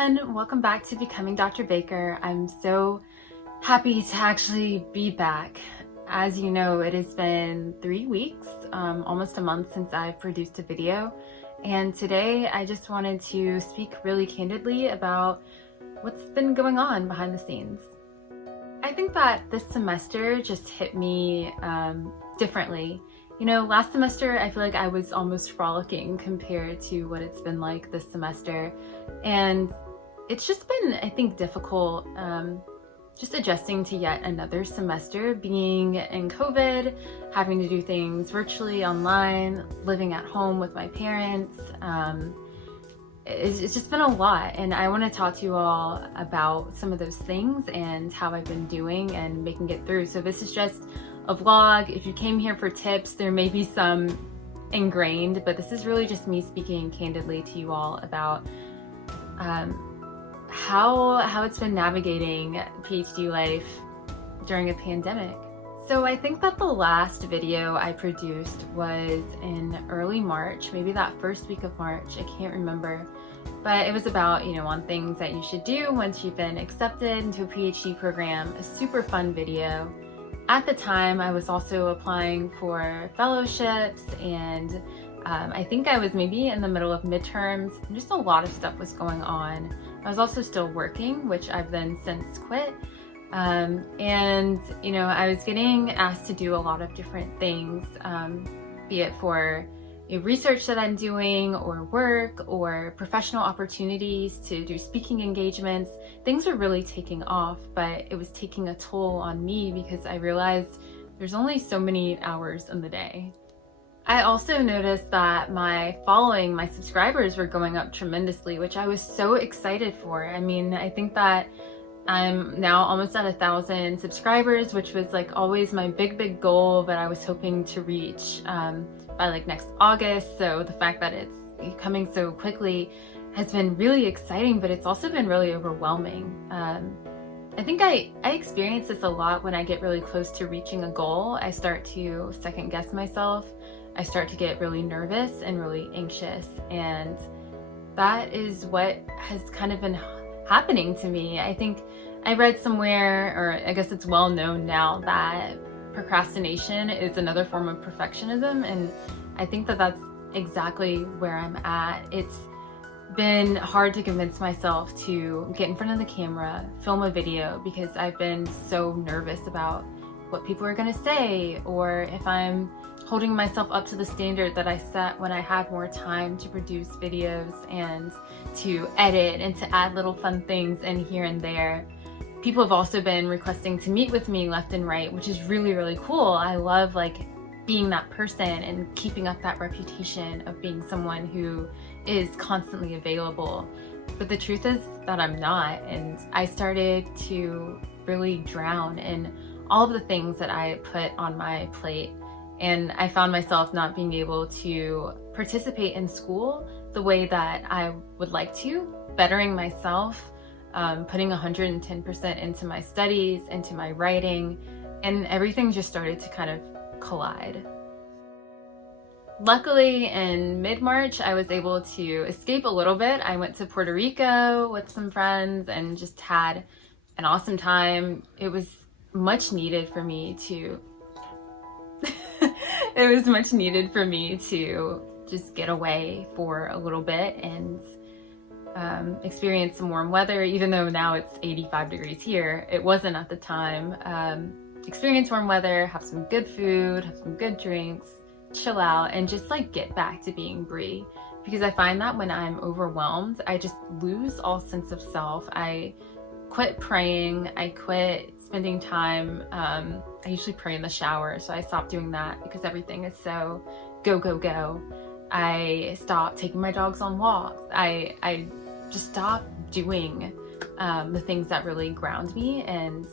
everyone, welcome back to Becoming Dr. Baker. I'm so happy to actually be back. As you know, it has been 3 weeks, almost a month since I've produced a video, and today I just wanted to speak really candidly about what's been going on behind the scenes. I think that this semester just hit me differently. You know, last semester I feel like I was almost frolicking compared to what it's been like this semester, and it's just been, I think, difficult just adjusting to yet another semester, being in COVID, having to do things virtually online, living at home with my parents. It's just been a lot, and I want to talk to you all about some of those things and how I've been doing and making it through. So this is just a vlog. If you came here for tips, there may be some ingrained, but this is really just me speaking candidly to you all about how it's been navigating PhD life during a pandemic. So I think that the last video I produced was in early March, maybe that first week of March, I can't remember. But it was about, you know, on things that you should do once you've been accepted into a PhD program, a super fun video. At the time, I was also applying for fellowships, and I think I was maybe in the middle of midterms, and just a lot of stuff was going on. I was also still working, which I've then since quit. And, you know, I was getting asked to do a lot of different things, be it for research that I'm doing, or work, or professional opportunities to do speaking engagements. Things were really taking off, but it was taking a toll on me because I realized there's only so many hours in the day. I also noticed that my following, my subscribers were going up tremendously, which I was so excited for. I mean, I think that I'm now almost at 1,000 subscribers, which was like always my big goal that I was hoping to reach by like next August. So the fact that it's coming so quickly has been really exciting, but it's also been really overwhelming. I think I experience this a lot when I get really close to reaching a goal. I start to second guess myself. I start to get really nervous and really anxious, and that is what has kind of been happening to me. I think I read somewhere, or I guess it's well known now, that procrastination is another form of perfectionism, and I think that that's exactly where I'm at. It's been hard to convince myself to get in front of the camera, film a video, because I've been so nervous about what people are gonna say, or if I'm holding myself up to the standard that I set when I had more time to produce videos and to edit and to add little fun things in here and there. People have also been requesting to meet with me left and right, which is really cool. I love like being that person and keeping up that reputation of being someone who is constantly available. But the truth is that I'm not, and I started to really drown in all of the things that I put on my plate. And I found myself not being able to participate in school the way that I would like to, bettering myself, putting 110% into my studies, into my writing, and everything just started to kind of collide. Luckily, in mid-March, I was able to escape a little bit. I went to Puerto Rico with some friends and just had an awesome time. It was much needed for me to just get away for a little bit and experience some warm weather, even though now it's 85 degrees here. It wasn't at the time. Experience warm weather, have some good food, have some good drinks, chill out, and just like get back to being Bree. Because I find that when I'm overwhelmed, I just lose all sense of self. I quit praying, I quit spending time, I usually pray in the shower, so I stopped doing that because everything is so go. I stopped taking my dogs on walks. I just stopped doing the things that really ground me, and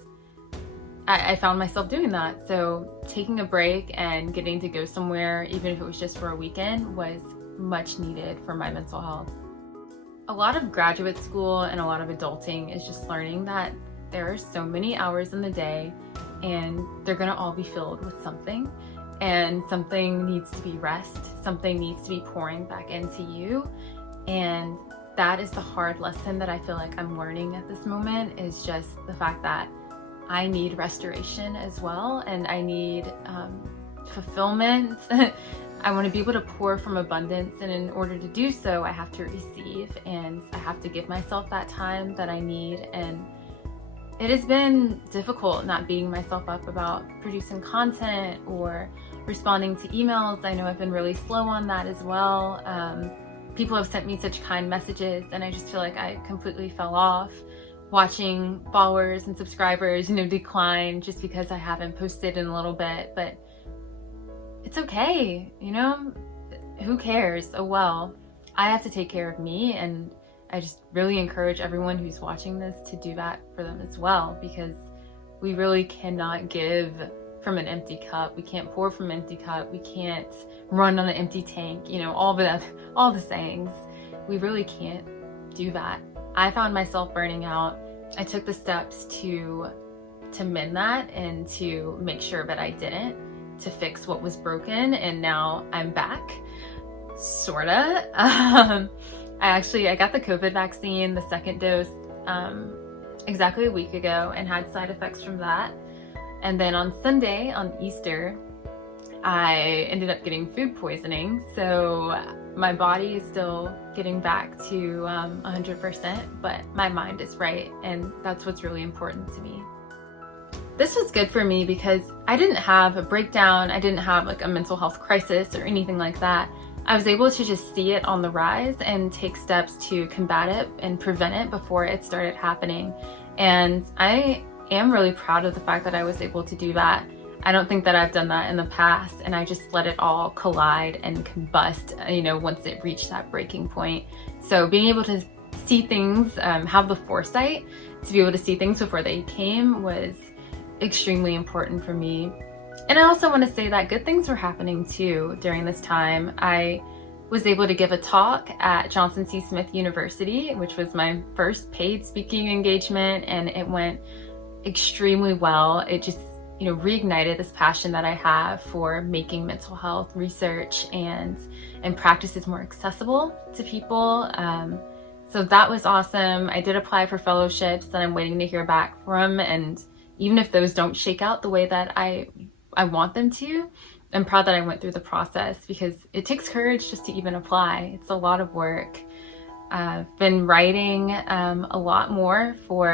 I found myself doing that. So taking a break and getting to go somewhere, even if it was just for a weekend, was much needed for my mental health. A lot of graduate school and a lot of adulting is just learning that there are so many hours in the day, and they're gonna all be filled with something, and something needs to be rest, something needs to be pouring back into you, and that is the hard lesson that I feel like I'm learning at this moment, is just the fact that I need restoration as well, and I need fulfillment. I want to be able to pour from abundance, and in order to do so, I have to receive, and I have to give myself that time that I need. And it has been difficult not beating myself up about producing content or responding to emails. I know I've been really slow on that as well. People have sent me such kind messages, and I just feel like I completely fell off, watching followers and subscribers, decline just because I haven't posted in a little bit. But it's okay, who cares? Oh well. I have to take care of me, and I just really encourage everyone who's watching this to do that for them as well, because we really cannot give from an empty cup. We can't pour from an empty cup. We can't run on an empty tank, all the sayings. We really can't do that. I found myself burning out. I took the steps to mend that and to make sure that I didn't, to fix what was broken, and now I'm back, sorta. I got the COVID vaccine, the second dose, exactly a week ago, and had side effects from that. And then on Sunday, on Easter, I ended up getting food poisoning. So my body is still getting back to 100%, but my mind is right, and that's what's really important to me. This was good for me because I didn't have a breakdown. I didn't have like a mental health crisis or anything like that. I was able to just see it on the rise and take steps to combat it and prevent it before it started happening. And I am really proud of the fact that I was able to do that. I don't think that I've done that in the past, and I just let it all collide and combust, once it reached that breaking point. So being able to see things, have the foresight to be able to see things before they came, was extremely important for me. And I also want to say that good things were happening too during this time. I was able to give a talk at Johnson C. Smith University, which was my first paid speaking engagement, and it went extremely well. It just, reignited this passion that I have for making mental health research and practices more accessible to people. So that was awesome. I did apply for fellowships that I'm waiting to hear back from, and even if those don't shake out the way that I want them to, I'm proud that I went through the process, because it takes courage just to even apply. It's a lot of work. I've been writing a lot more for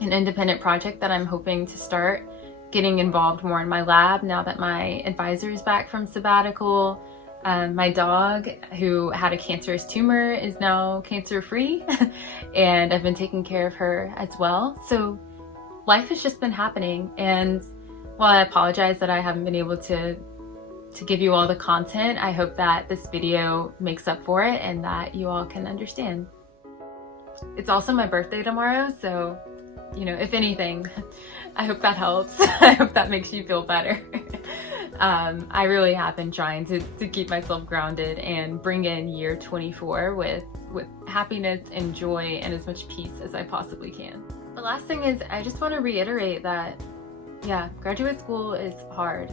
an independent project that I'm hoping to start getting involved more in my lab now that my advisor is back from sabbatical. My dog, who had a cancerous tumor, is now cancer-free, and I've been taking care of her as well. So life has just been happening, and while I apologize that I haven't been able to give you all the content, I hope that this video makes up for it and that you all can understand. It's also my birthday tomorrow, so if anything, I hope that helps. I hope that makes you feel better. I really have been trying to keep myself grounded and bring in year 24 with happiness and joy and as much peace as I possibly can. The last thing is, I just want to reiterate that, yeah, graduate school is hard.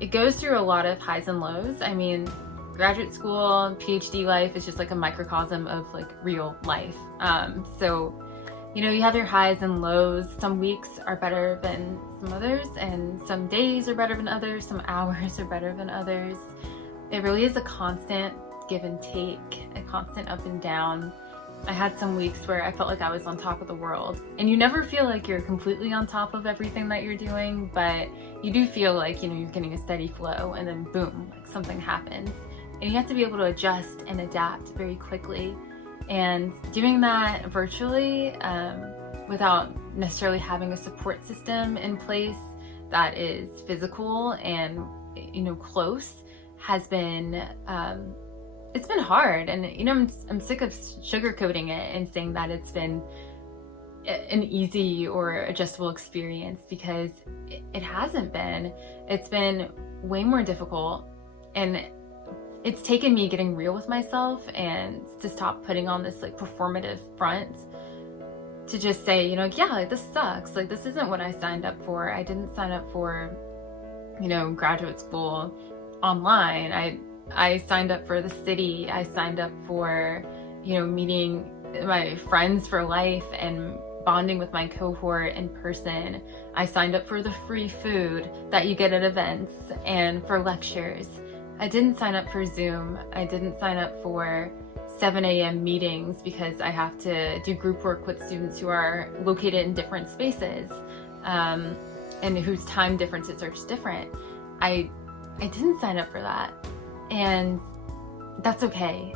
It goes through a lot of highs and lows. I mean, graduate school, PhD life is just like a microcosm of like real life. So you have your highs and lows. Some weeks are better than some others, and some days are better than others, some hours are better than others. It really is a constant give and take, a constant up and down. I had some weeks where I felt like I was on top of the world, and you never feel like you're completely on top of everything that you're doing, but you do feel like, you're getting a steady flow, and then boom, like something happens. And you have to be able to adjust and adapt very quickly. And doing that virtually, without necessarily having a support system in place that is physical and, close, has been, it's been hard. And, I'm sick of sugarcoating it and saying that it's been an easy or adjustable experience, because it hasn't been. It's been way more difficult, and it's taken me getting real with myself and to stop putting on this like performative front, to just say, yeah, like this sucks. Like this isn't what I signed up for. I didn't sign up for, graduate school online. I signed up for the city. I signed up for, meeting my friends for life and bonding with my cohort in person. I signed up for the free food that you get at events and for lectures. I didn't sign up for Zoom. I didn't sign up for 7 a.m. meetings because I have to do group work with students who are located in different spaces and whose time differences are just different. I didn't sign up for that, and that's okay.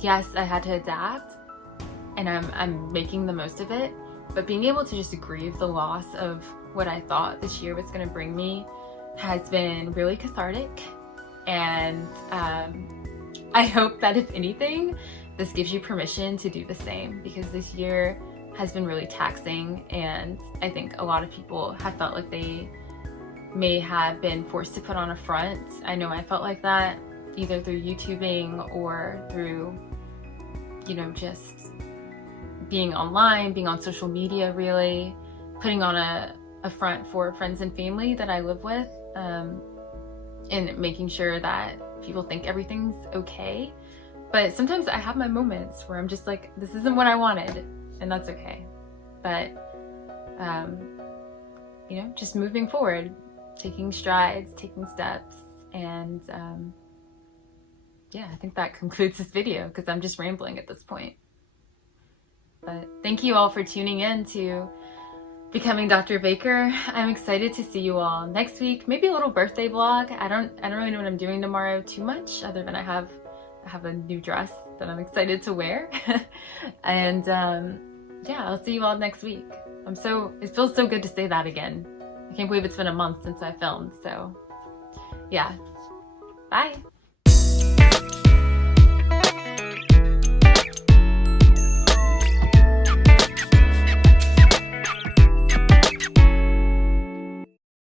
Yes, I had to adapt, and I'm making the most of it, but being able to just grieve the loss of what I thought this year was going to bring me has been really cathartic, and I hope that if anything, this gives you permission to do the same, because this year has been really taxing, and I think a lot of people have felt like they may have been forced to put on a front. I know I felt like that, either through YouTubing or through, just being online, being on social media, really putting on a front for friends and family that I live with, and making sure that people think everything's okay. But sometimes I have my moments where I'm just like, this isn't what I wanted, and that's okay. But just moving forward, taking strides, taking steps, and I think that concludes this video because I'm just rambling at this point. But thank you all for tuning in to Becoming Dr. Baker. I'm excited to see you all next week. Maybe a little birthday vlog. I don't really know what I'm doing tomorrow too much, other than I have a new dress that I'm excited to wear. And I'll see you all next week. It feels so good to say that again. I can't believe it's been a month since I filmed, so yeah. Bye.